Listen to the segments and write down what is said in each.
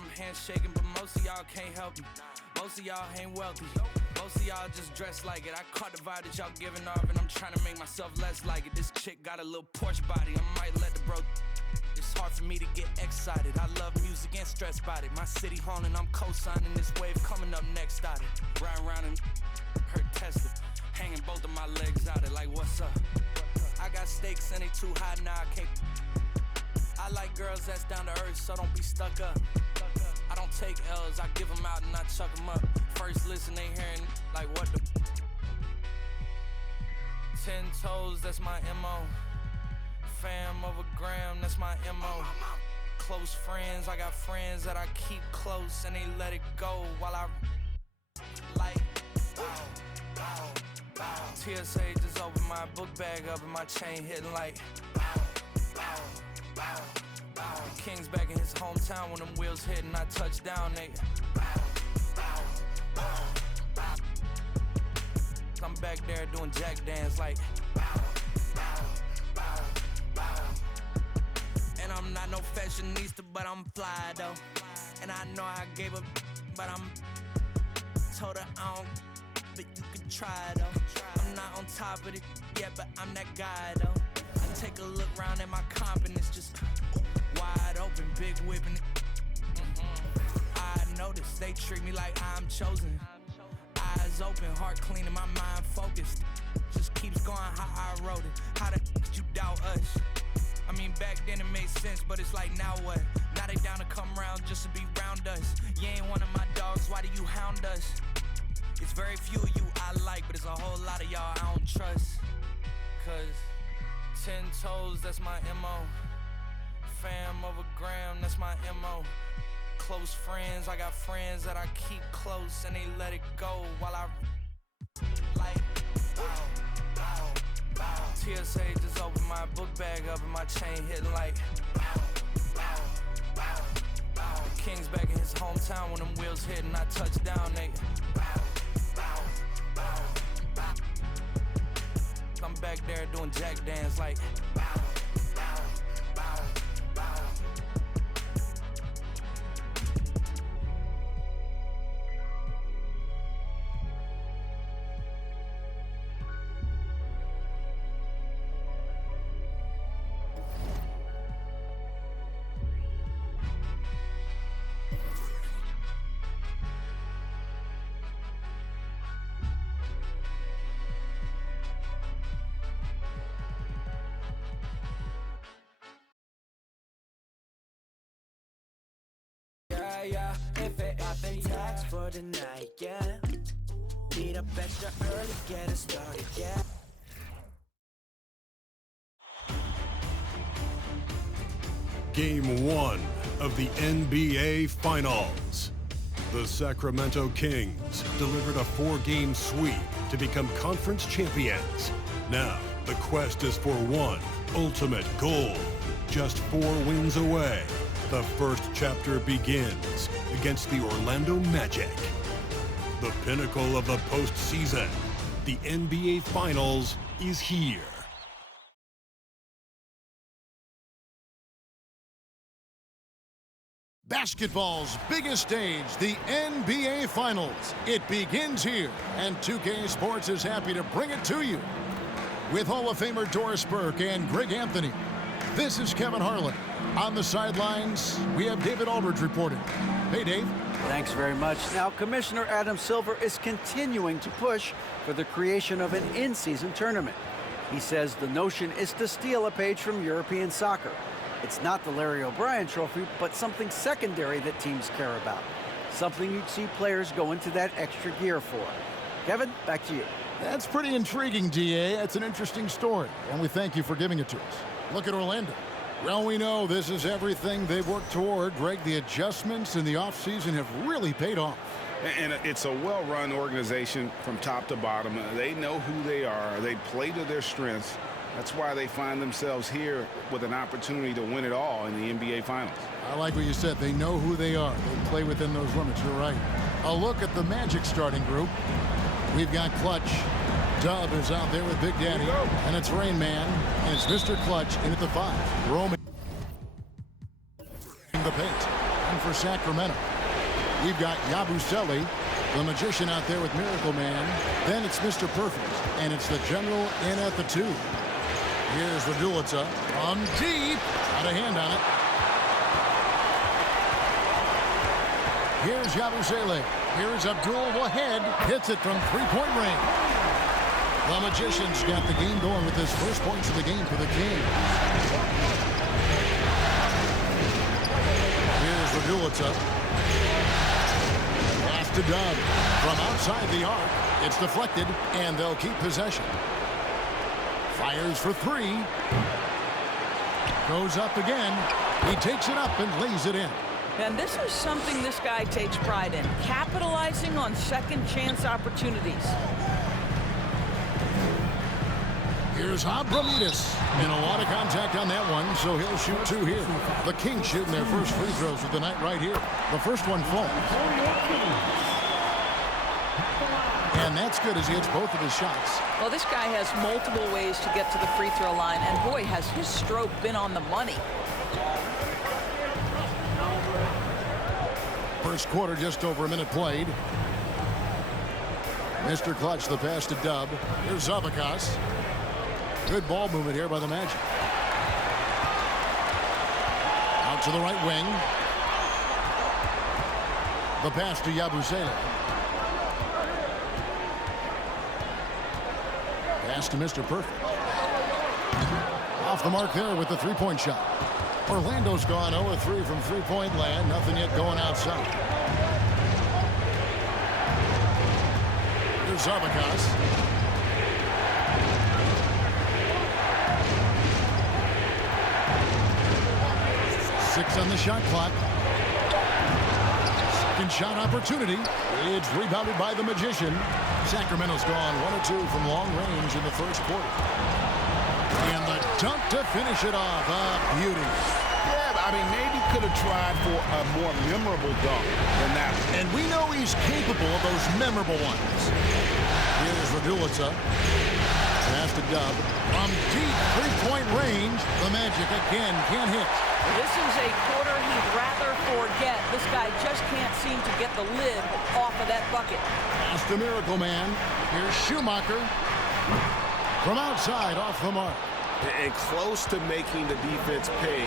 I'm handshaking, but most of y'all can't help me. Most of y'all ain't wealthy. Most of y'all just dress like it. I caught the vibe that y'all giving off, and I'm trying to make myself less like it. This chick got a little Porsche body. I might let the bro. It's hard for me to get excited. I love music and stress about it. My city haunting, I'm co-signing this wave coming up next out it. Riding around and hurt Tesla. Hanging both of my legs out it like what's up? I got stakes and they too high now I can't. I like girls that's down to earth, so don't be stuck up. I don't take L's, I give them out and I chuck them up. First listen, they hearing like what the 10 toes, that's my MO. Fam over gram, that's my MO. Close friends, I got friends that I keep close and they let it go while I like TSA just opened my book bag up and my chain hitting like the King's back in his hometown when them wheels hit and I touch down, they I'm back there doing jack dance like and I'm not no fashionista, but I'm fly though. And I know I gave up, but I'm told her I don't, but you can try though. I'm not on top of it yet, but I'm that guy though. I take a look round at my confidence, just wide open, big whipping. I notice they treat me like I'm chosen. Eyes open, heart clean, and my mind focused. Just keeps going how I wrote it. How the could you doubt us? I mean, back then it made sense, but it's like, now what? Now they down to come round just to be round us. You ain't one of my dogs, why do you hound us? It's very few of you I like, but it's a whole lot of y'all I don't trust. Cause 10 toes, that's my MO. Fam over gram, that's my MO. Close friends, I got friends that I keep close and they let it go while I like TSA just opened my book bag up and my chain hitting like the King's back in his hometown when them wheels hit and I touch down, they I'm back there doing jack dance like Tax for the night, yeah. Need up extra early, get it started, yeah. Game 1 of the NBA Finals. The Sacramento Kings delivered a 4-game sweep to become conference champions. Now, the quest is for one ultimate goal. Just 4 wins away. The first chapter begins against the Orlando Magic. The pinnacle of the postseason, the NBA Finals, is here. Basketball's biggest stage, the NBA Finals. It begins here, and 2K Sports is happy to bring it to you. With Hall of Famer Doris Burke and Greg Anthony, this is Kevin Harlan. On the sidelines, we have David Aldridge reporting. Hey, Dave. Thanks very much. Now, Commissioner Adam Silver is continuing to push for the creation of an in-season tournament. He says the notion is to steal a page from European soccer. It's not the Larry O'Brien Trophy, but something secondary that teams care about. Something you'd see players go into that extra gear for. Kevin, back to you. That's pretty intriguing, DA. That's an interesting story, and we thank you for giving it to us. Look at Orlando. Well, we know this is everything they've worked toward. Greg, the adjustments in the offseason have really paid off. And it's a well-run organization from top to bottom. They know who they are. They play to their strengths. That's why they find themselves here with an opportunity to win it all in the NBA Finals. I like what you said. They know who they are. They play within those limits. You're right. A look at the Magic starting group. We've got Clutch. Dub is out there with Big Daddy. And it's Rain Man. And it's Mr. Clutch in at the 5. Roman in the paint. And for for Sacramento. We've got Yabusele, the magician out there with Miracle Man. Then it's Mr. Perfect, and it's the general in at the 2. Here's Raduljic from deep. Got a hand on it. Here's Yabusele. Here's Abdul Wahed. Hits it from three-point range. The Magicians got the game going with his first points of the game for the Kings. Here's Raduljic. Pass to Dub. From outside the arc, it's deflected, and they'll keep possession. Fires for 3. Goes up again. He takes it up and lays it in. And this is something this guy takes pride in, capitalizing on second chance opportunities. Here's Abramides. And a lot of contact on that one, so he'll shoot 2 here. The Kings shooting their first free throws of the night right here. The first one falls. And that's good as he hits both of his shots. Well, this guy has multiple ways to get to the free throw line, and boy, has his stroke been on the money. First quarter, just over a minute played. Mr. Clutch, the pass to Dub. Here's Zabakas. Good ball movement here by the Magic. Out to the right wing. The pass to Yabusele. Pass to Mr. Perfect. Off the mark there with the three-point shot. Orlando's gone 0-3 from three-point land. Nothing yet going outside. Here's Zabakas. Six on the shot clock. Second shot opportunity. It's rebounded by the Magician. Sacramento's gone 1 or 2 from long range in the first quarter. And the dunk to finish it off. Beauty. Yeah, I mean, maybe could have tried for a more memorable dunk than that one. And we know he's capable of those memorable ones. Here's Raduljic. Pass to Dub. From deep three-point range, the Magic again can't hit. This is a quarter he'd rather forget. This guy just can't seem to get the lid off of that bucket. Pass to Miracle Man. Here's Schumacher. From outside, off the mark. And close to making the defense pay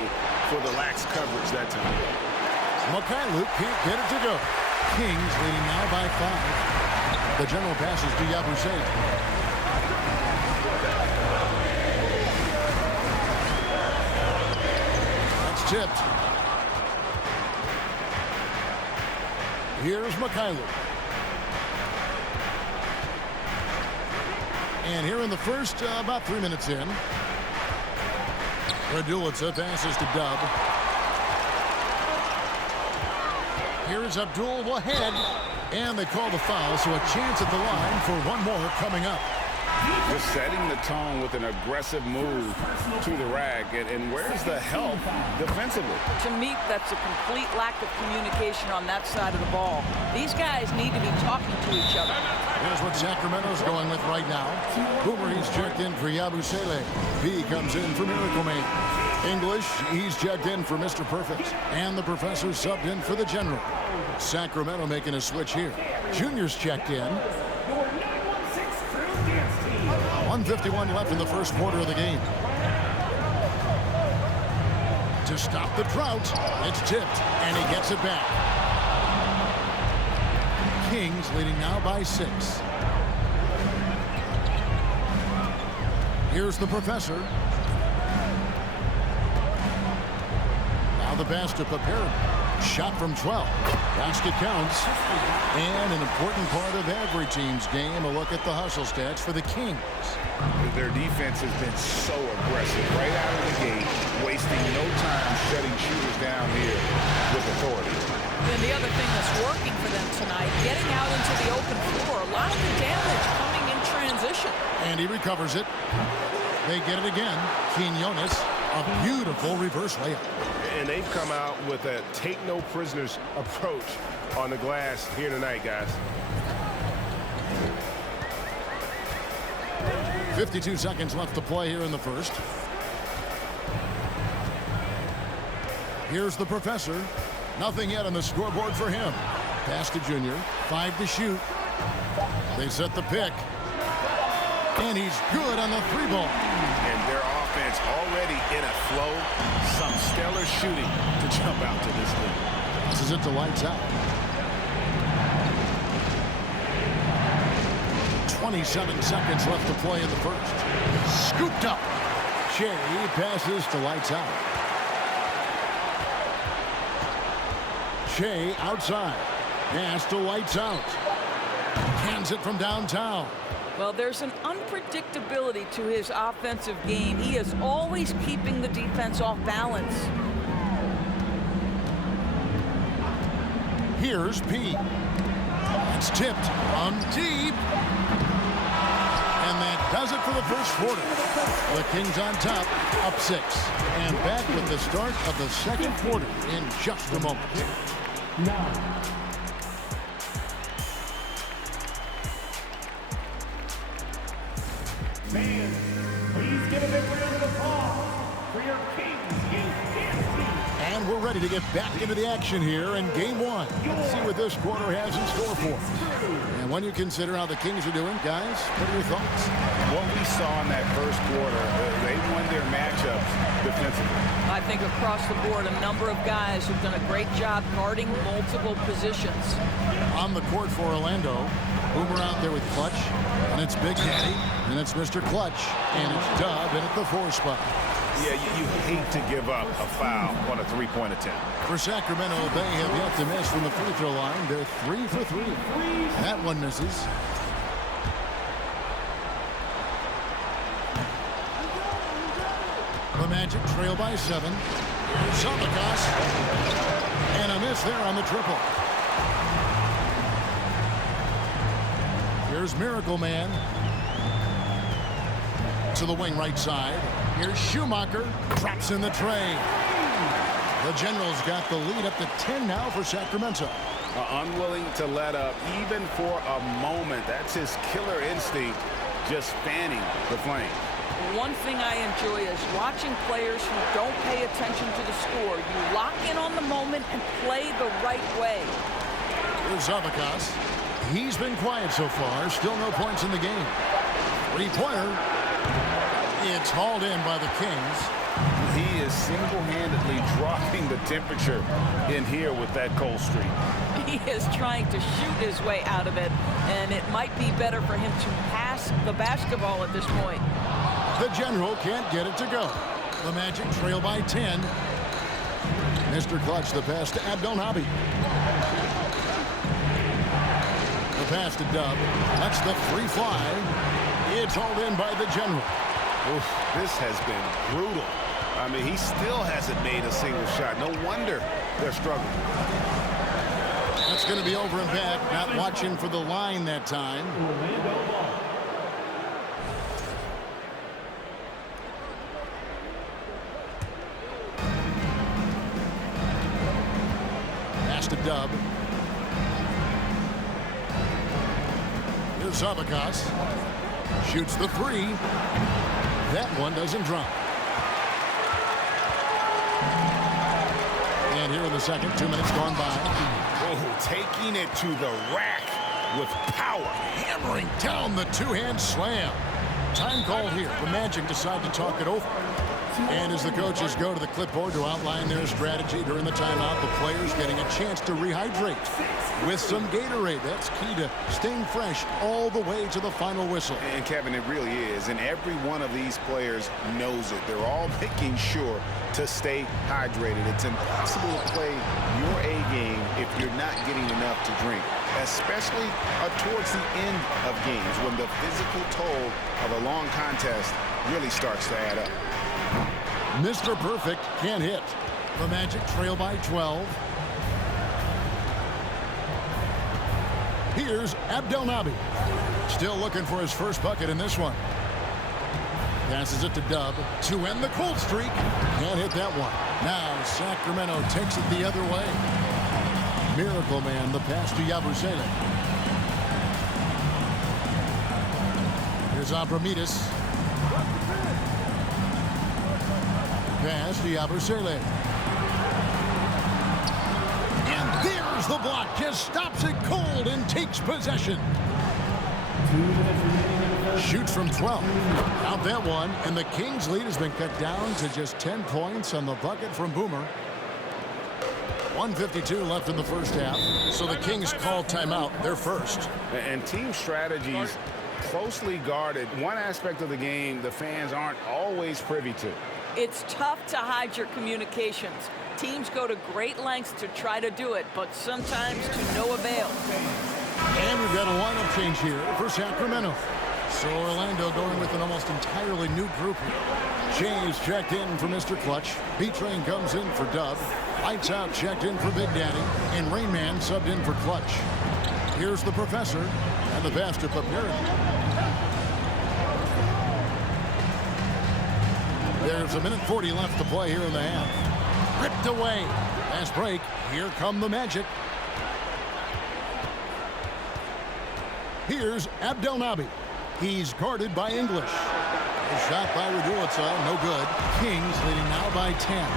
for the lax coverage that time. Mikhailuk can't get it to go. Kings leading now by 5. The general passes to Yabusele. That's tipped. Here's Mikhailuk. And here in the first, about 3 minutes in, Raduljic passes to Dub. Here's Abdul Wahed, and they call the foul, so a chance at the line for one more coming up. Just setting the tone with an aggressive move to the rack, and where's the help defensively? To me, that's a complete lack of communication on that side of the ball. These guys need to be talking to each other. Here's what Sacramento's going with right now. Boomer, he's checked in for Yabusele. P comes in for Miracle Man. English, he's checked in for Mr. Perfect. And the Professor subbed in for the General. Sacramento making a switch here. Junior's checked in. 1:51 left in the first quarter of the game. To stop the drought, it's tipped, and he gets it back. Kings leading now by 6. Here's the Professor. Now the pass to Papera. Shot from 12. Basket counts. And an important part of every team's game, a look at the hustle stats for the Kings. Their defense has been so aggressive right out of the gate, wasting no time shutting shooters down here with authority. And the other thing that's working for them tonight, getting out into the open floor. A lot of the damage coming in transition. And he recovers it. They get it again. Quinones, a beautiful reverse layup. And they've come out with a take-no-prisoners approach on the glass here tonight, guys. 52 seconds left to play here in the first. Here's the Professor. Nothing yet on the scoreboard for him. Pass to Junior. 5 to shoot. They set the pick. And he's good on the 3-ball. And their offense already in a flow. Some stellar shooting to jump out to this lead. This is it to lights out. 27 seconds left to play in the first. Scooped up. Shea passes to lights out. Shea outside. Pass to lights out. Cans it from downtown. Well, there's an unpredictability to his offensive game. He is always keeping the defense off balance. Here's P. It's tipped on deep. And that does it for the first quarter. The Kings on top, up 6. And back with the start of the second quarter in just a moment. Fans, please give a big round of applause for your Kings in Kansas. And we're ready to get back into the action here in game 1. Let's see what this quarter has in store for us. And when you consider how the Kings are doing, guys, what are your thoughts? What we saw in that first quarter, they won their matchups defensively. I think across the board, a number of guys have done a great job guarding multiple positions. On the court for Orlando, Boomer out there with Clutch, and it's Big Daddy, and it's Mr. Clutch, and it's Dub in at the 4 spot. Yeah, you hate to give up a foul on a three-point attempt. For Sacramento, they have yet to miss from the free throw line. They're 3 for 3. That one misses. The Magic trail by 7. Sabakas. And a miss there on the triple. Here's Miracle Man. To the wing right side. Here's Schumacher. Drops in the tray. The Generals got the lead up to 10 now for Sacramento. Unwilling to let up even for a moment. That's his killer instinct, just fanning the flame. One thing I enjoy is watching players who don't pay attention to the score. You lock in on the moment and play the right way. Here's Sabakas. He's been quiet so far. Still no points in the game. 3-pointer. It's hauled in by the Kings. He is single-handedly dropping the temperature in here with that cold streak. He is trying to shoot his way out of it, and it might be better for him to pass the basketball at this point. The General can't get it to go. The Magic trail by 10. Mr. Clutch, the pass to Abdelnaby. The pass to Dub. That's the free fly. It's hauled in by the General. Oof, this has been brutal. I mean, he still hasn't made a single shot. No wonder they're struggling. That's going to be over and back. Not watching for the line that time. Pass to Dub. Here's Sabakas. Shoots the 3. That one doesn't drop. And here in the second, 2 minutes gone by. Oh, taking it to the rack with power. Hammering down the two-hand slam. Time called here. The Magic decide to talk it over. And as the coaches go to the clipboard to outline their strategy during the timeout, the players getting a chance to rehydrate with some Gatorade. That's key to staying fresh all the way to the final whistle. And Kevin, it really is. And every one of these players knows it. They're all making sure to stay hydrated. It's impossible to play your A game if you're not getting enough to drink, especially towards the end of games when the physical toll of a long contest really starts to add up. Mr. Perfect can't hit. The Magic trail by 12. Here's Abdelnaby. Still looking for his first bucket in this one. Passes it to Dub to end the cold streak. Can't hit that one. Now Sacramento takes it the other way. Miracle Man, the pass to Yabusele. Here's Abramides. Pass to Yabusele. And there's the block. Just stops it cold and takes possession. Shoots from 12. Out that one, and the Kings' lead has been cut down to just 10 points on the bucket from Boomer. 1:52 left in the first half, so the Kings call timeout. They're first. And team strategies closely guarded. One aspect of the game the fans aren't always privy to. It's tough to hide your communications. Teams go to great lengths to try to do it, but sometimes to no avail. And we've got a lineup change here for Sacramento. So Orlando going with an almost entirely new group here. James checked in for Mr. Clutch. B-Train comes in for Dub. Lights Out checked in for Big Daddy. And Rain Man subbed in for Clutch. Here's the Professor and the pass to Papirik. There's 1:40 left to play here in the half. Ripped away. Fast break. Here come the Magic. Here's Abdelnaby. He's guarded by English. A shot by Raduljic, no good. Kings leading now by 10.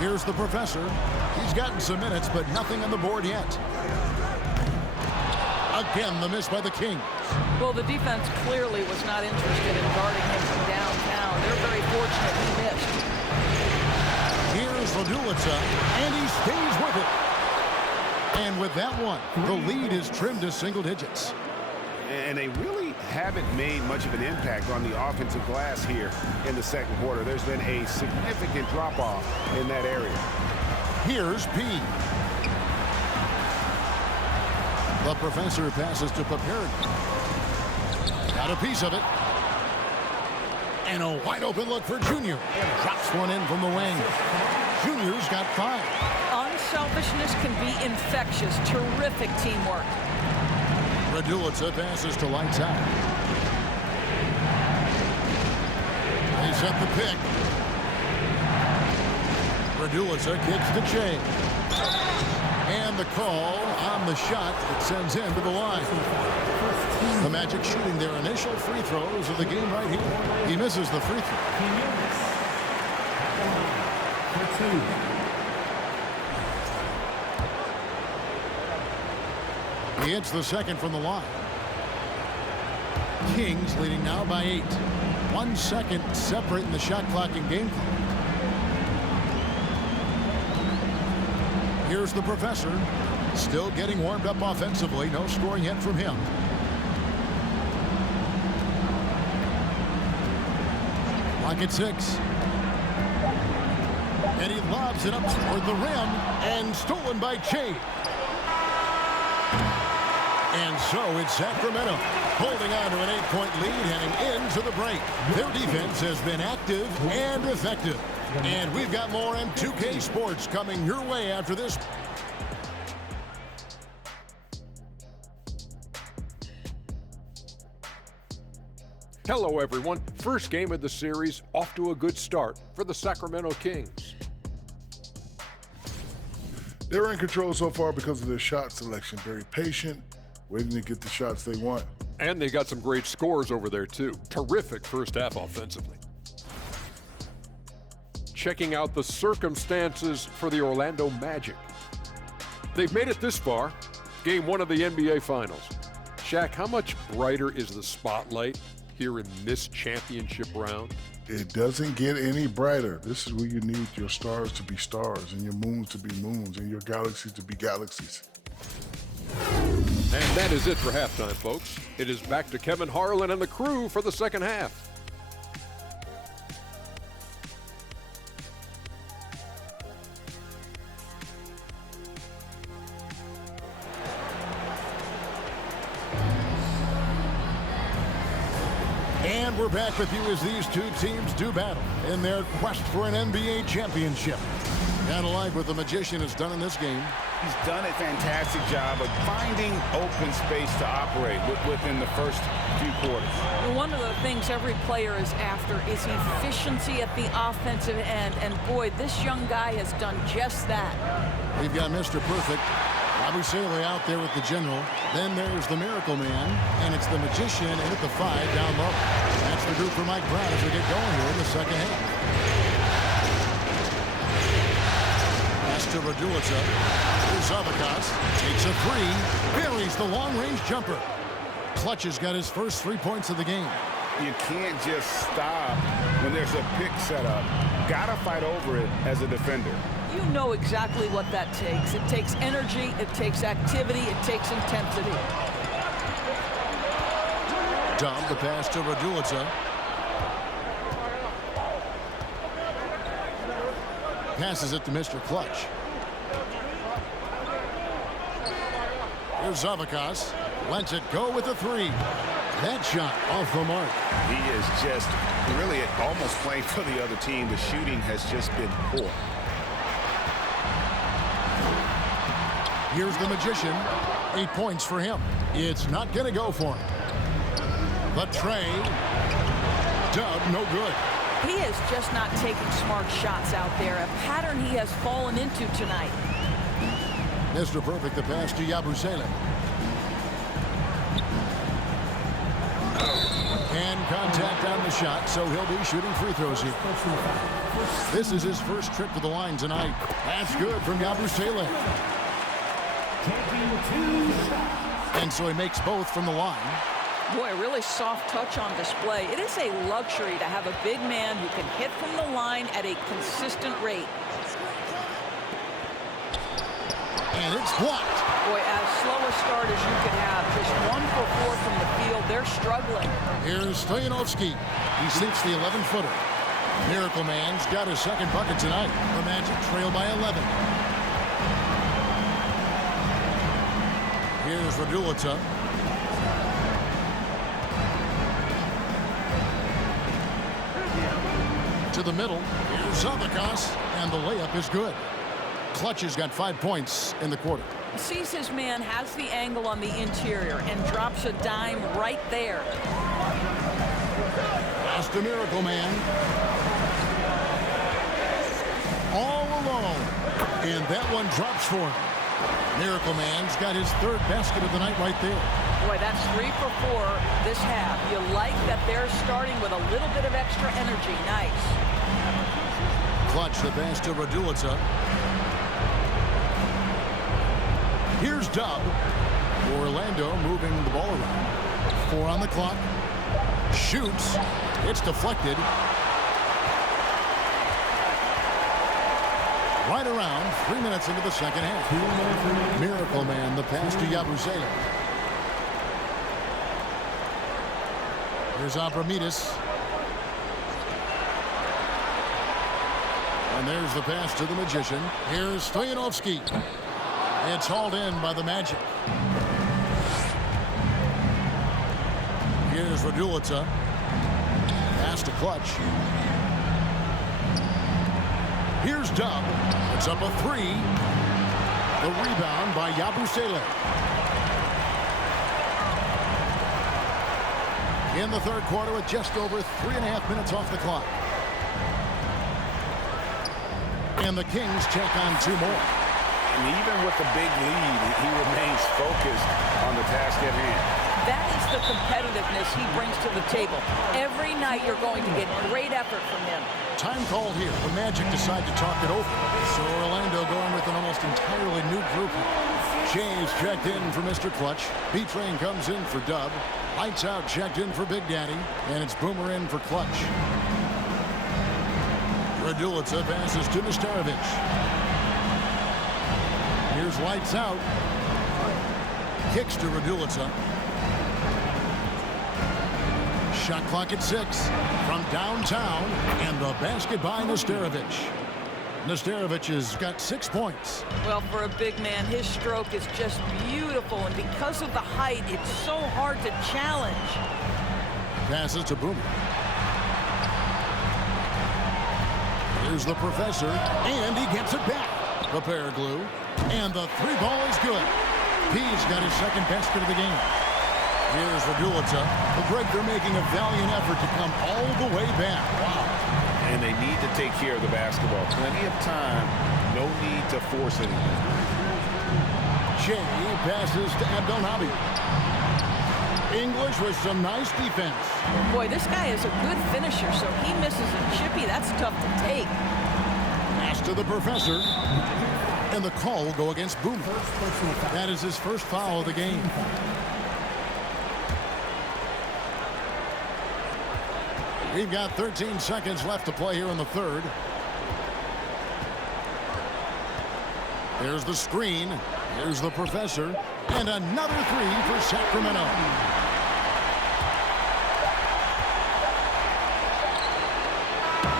Here's the Professor. He's gotten some minutes, but nothing on the board yet. Again, the miss by the Kings. Well, the defense clearly was not interested in guarding him from downtown. They're very fortunate he missed. Here's Raduljic, and he stays with it. And with that one, the lead is trimmed to single digits. And they really haven't made much of an impact on the offensive glass here in the second quarter. There's been a significant drop-off in that area. Here's P. The Professor passes to Papirik. Got a piece of it. And a wide open look for Junior. Drops one in from the wing. Junior's got 5. Unselfishness can be infectious. Terrific teamwork. Raduljic passes to Lights Out. They set the pick. Raduljic kicks to Che. And the call on the shot that sends him to the line. The Magic shooting their initial free throws of the game right here. He misses the free throw. He hits the second from the line. Kings leading now by 8. 1 second separating the shot clock and game clock. Here's the Professor. Still getting warmed up offensively. No scoring yet from him. Clock at 6. And he lobs it up toward the rim. And stolen by Che. And so it's Sacramento holding on to an 8-point lead heading into the break. Their defense has been active and effective. And we've got more M2K Sports coming your way after this. Hello, everyone. First game of the series, off to a good start for the Sacramento Kings. They're in control so far because of their shot selection. Very patient, waiting to get the shots they want. And they got some great scores over there, too. Terrific first half offensively. Checking out the circumstances for the Orlando Magic. They've made it this far, game 1 of the NBA Finals. Shaq, how much brighter is the spotlight here in this championship round? It doesn't get any brighter. This is where you need your stars to be stars and your moons to be moons and your galaxies to be galaxies. And that is it for halftime, folks. It is back to Kevin Harlan and the crew for the second half. And we're back with you as these two teams do battle in their quest for an NBA championship. Gotta like what the Magician has done in this game. He's done a fantastic job of finding open space to operate within the first few quarters. One of the things every player is after is efficiency at the offensive end. And boy, this young guy has done just that. We've got Mr. Perfect, Bobby Saleh out there with the general. Then there's the Miracle Man, and it's the Magician in at the 5 down low. That's the group for Mike Brown as we get going here in the second half. to Raduljica. Here's Avakas. Takes a three. Buries the long-range jumper. Clutch has got his first 3 points of the game. You can't just stop when there's a pick set up. Gotta fight over it as a defender. You know exactly what that takes. It takes energy, it takes activity, it takes intensity. Dub the pass to Raduljica. Passes it to Mr. Clutch. Here's Avakas. Lets it go with a three. That shot off the mark. He is just really almost playing for the other team. The shooting has just been poor. Here's the Magician. 8 points for him. It's not going to go for him. The tray. Dub, no good. He is just not taking smart shots out there, a pattern he has fallen into tonight. Mr. Perfect, the pass to Yabusele. And contact on the shot, so he'll be shooting free throws here. This is his first trip to the line tonight. That's good from Yabusele. And so he makes both from the line. Boy, a really soft touch on display. It is a luxury to have a big man who can hit from the line at a consistent rate. And it's blocked. Boy, as slow a start as you could have. Just 1 for 4 from the field. They're struggling. Here's Stoyanovsky. He sinks the 11-footer. Miracle Man's got his second bucket tonight. The Magic trail by 11. Here's Raduljica. To the middle. Here's Avakas. And the layup is good. Clutch has got 5 points in the quarter. Sees his man, has the angle on the interior, and drops a dime right there. That's the Miracle Man. All alone. And that one drops for him. Miracle Man's got his third basket of the night right there. Boy, that's 3 for 4 this half. You like that they're starting with a little bit of extra energy. Nice. Clutch the pass to Raduljica. Here's Dub. Orlando moving the ball around. 4 on the clock. Shoots. It's deflected. Right around 3 minutes into the second half. Miracle Man, the pass to Yabusele. Here's Abramides. And there's the pass to the Magician. Here's Stoyanovsky. It's hauled in by the Magic. Here's Raduljica. Pass to Clutch. Here's Dub. It's up a three. The rebound by Yabusele. In the third quarter with just over 3.5 minutes off the clock. And the Kings check on 2 more. And even with the big lead, he remains focused on the task at hand. That is the competitiveness he brings to the table. Every night you're going to get great effort from him. Time called here. The Magic decide to talk it over. So Orlando going with an almost entirely new group. James checked in for Mr. Clutch. B-Train comes in for Dub. Lights Out checked in for Big Daddy. And it's Boomer in for Clutch. Raduljica passes to Nesterovic. Here's Lights Out. Kicks to Raduljica. Shot clock at 6 from downtown, and the basket by Nesterovic. Nesterovic has got 6 points. Well, for a big man, his stroke is just beautiful, and because of the height, it's so hard to challenge. Passes to Boomer. Here's the Professor, and he gets it back. The pair glue, and the 3-ball is good. He's got his second basket of the game. Here's Raduljica. The break, they're making a valiant effort to come all the way back. Wow. And they need to take care of the basketball. Plenty of time. No need to force it. Jay passes to Abdelnaby. English with some nice defense. Boy, this guy is a good finisher, so he misses a chippy. That's tough to take. Pass to the Professor. And the call will go against Boomer. That is his first foul of the game. We've got 13 seconds left to play here in the third. There's the screen. Here's the professor. And another three for Sacramento.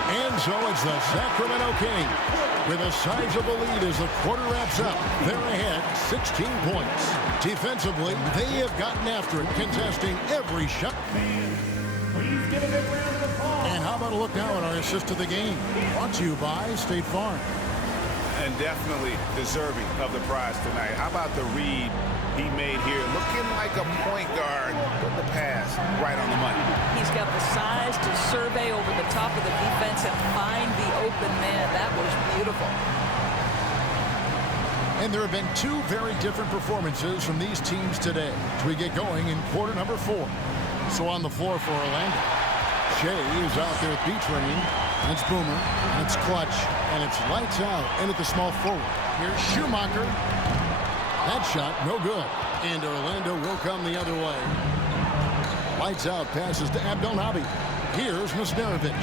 And so it's the Sacramento Kings with a sizable lead as the quarter wraps up. They're ahead 16 points. Defensively, they have gotten after it, contesting every shot. Please give a big round of applause. And how about a look now at our assist of the game? Brought to you by State Farm. And definitely deserving of the prize tonight. How about the read he made here? Looking like a point guard, but the pass right on the money. He's got the size to survey over the top of the defense and find the open man. That was beautiful. And there have been two very different performances from these teams today as we get going in quarter number 4. So on the floor for Orlando, Shea is out there at B-Train. And it's Boomer, and it's Clutch, and it's lights out in at the small forward. Here's Schumacher. That shot, no good. And Orlando will come the other way. Lights out, passes to Abdelnaby. Here's Msnarovic.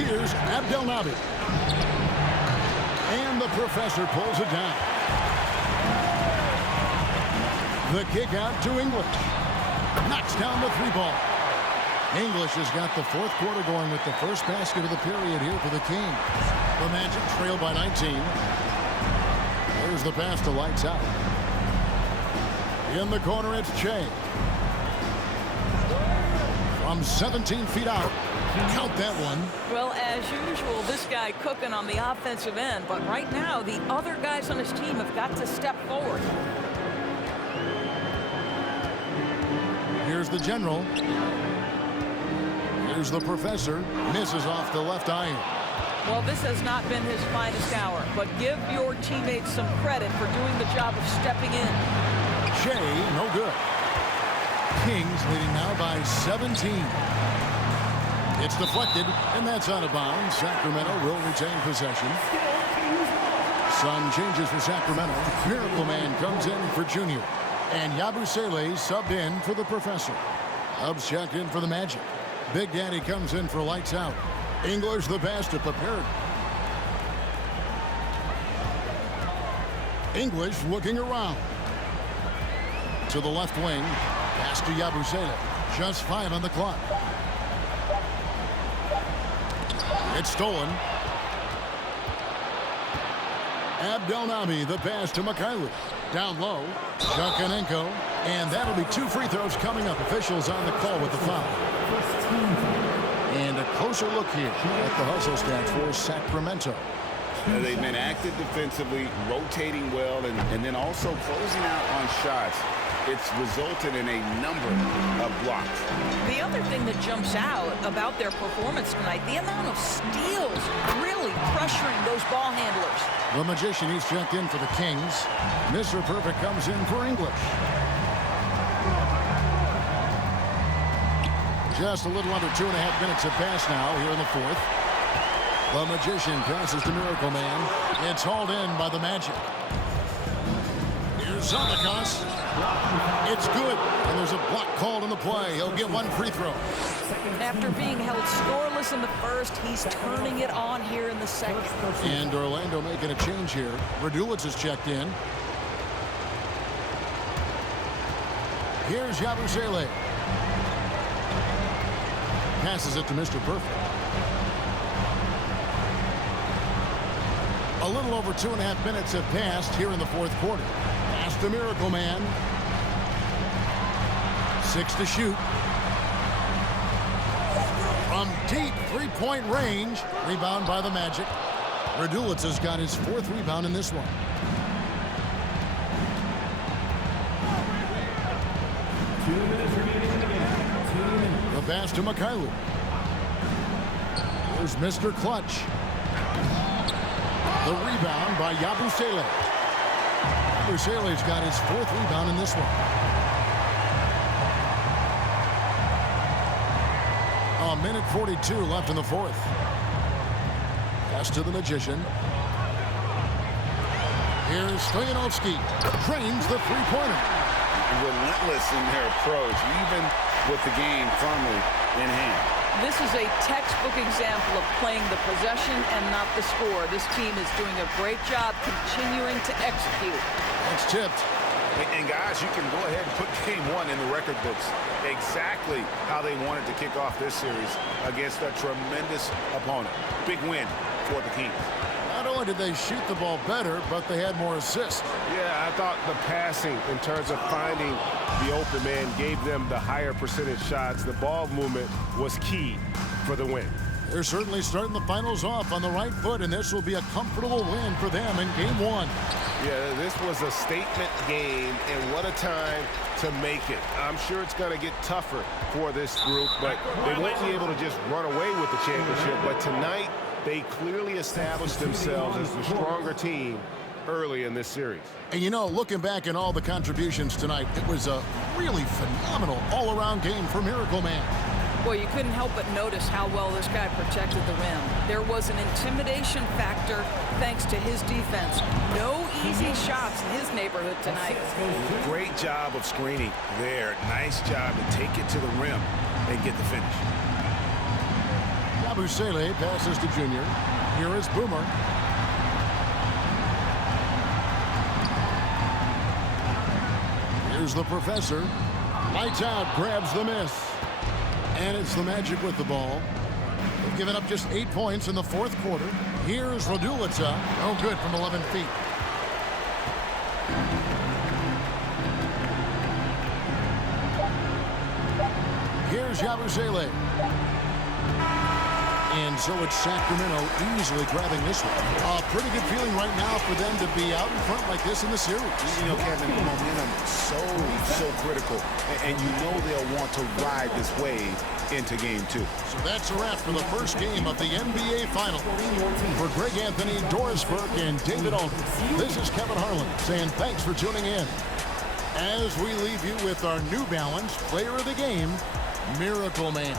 Here's Abdelnaby. And the professor pulls it down. The kick out to English. Knocks down the three ball. English has got the fourth quarter going with the first basket of the period here for the Kings. The Magic trail by 19. There's the pass to lights out. In the corner, it's Che. From 17 feet out. Count that one. Well, as usual, this guy cooking on the offensive end. But right now, the other guys on his team have got to step forward. Here's the general. Here's the professor. Misses off the left iron. Well, this has not been his finest hour, but give your teammates some credit for doing the job of stepping in. Shea, no good. Kings leading now by 17. It's deflected, and that's out of bounds. Sacramento will retain possession. Sun changes for Sacramento. Miracle Man comes in for Junior. And Yabusele subbed in for the professor. Hubs checked in for the Magic. Big Daddy comes in for lights out. English the pass to Prepared. English looking around. To the left wing. Pass to Yabusele. Just 5 on the clock. It's stolen. Abdelnaby the pass to Mikhailuk. Down low. Junkanenko. And that'll be 2 free throws coming up. Officials on the call with the foul. And a closer look here at the hustle stats for Sacramento. They've been active defensively, rotating well, and then also closing out on shots. It's resulted in a number of blocks. The other thing that jumps out about their performance tonight, the amount of steals really pressuring those ball handlers. The Magician, he's checked in for the Kings. Mr. Perfect comes in for English. Just a little under 2.5 minutes have passed now here in the fourth. The Magician passes to Miracle Man. It's hauled in by the Magic. Here's Zamakas. It's good, and there's a block called in the play. He'll get 1 free throw. After being held scoreless in the first, he's turning it on here in the second. And Orlando making a change here. Raduljic is checked in. Here's Yabusele. Passes it to Mr. Perfect. A little over 2.5 minutes have passed here in the fourth quarter. Pass to Miracle Man. 6 to shoot. From deep three-point range. Rebound by the Magic. Raduljic has got his 4th rebound in this one. The pass to Mikhailuk. Here's Mr. Clutch. The rebound by Yabusele. Yabusele's got his 4th rebound in this one. A minute 42 left in the fourth. Pass to the Magician. Here's Stoyanovsky. Drains the three-pointer. Relentless in their approach, even with the game firmly in hand. This is a textbook example of playing the possession and not the score. This team is doing a great job continuing to execute. It's tipped. And guys, you can go ahead and put game one in the record books. Exactly how they wanted to kick off this series against a tremendous opponent. Big win for the Kings. Not only did they shoot the ball better, but they had more assists. Yeah, I thought the passing in terms of finding the open man gave them the higher percentage shots. The ball movement was key for the win. They're certainly starting the finals off on the right foot, and this will be a comfortable win for them in game one. Yeah, this was a statement game, and what a time to make it. I'm sure it's going to get tougher for this group, but they won't be able to just run away with the championship. But tonight, they clearly established themselves as the stronger team early in this series. And you know, looking back at all the contributions tonight, it was a really phenomenal all-around game for Miracle Man. Boy, you couldn't help but notice how well this guy protected the rim. There was an intimidation factor thanks to his defense. No easy shots in his neighborhood tonight. Great job of screening there. Nice job to take it to the rim and get the finish. Yabusele passes to Junior. Here is Boomer. Here's the Professor. Lights out, grabs the miss. And it's the Magic with the ball. They've given up just 8 points in the fourth quarter. Here's Radulica. Oh, good from 11 feet. Here's Yabusele. And so it's Sacramento easily grabbing this one. A pretty good feeling right now for them to be out in front like this in the series. You know, Kevin, the momentum so critical. And you know they'll want to ride this wave into game two. So that's a wrap for the first game of the NBA Finals. For Greg Anthony, Doris Burke, and David Aldridge, this is Kevin Harlan saying thanks for tuning in. As we leave you with our New Balance Player of the Game, Miracle Man.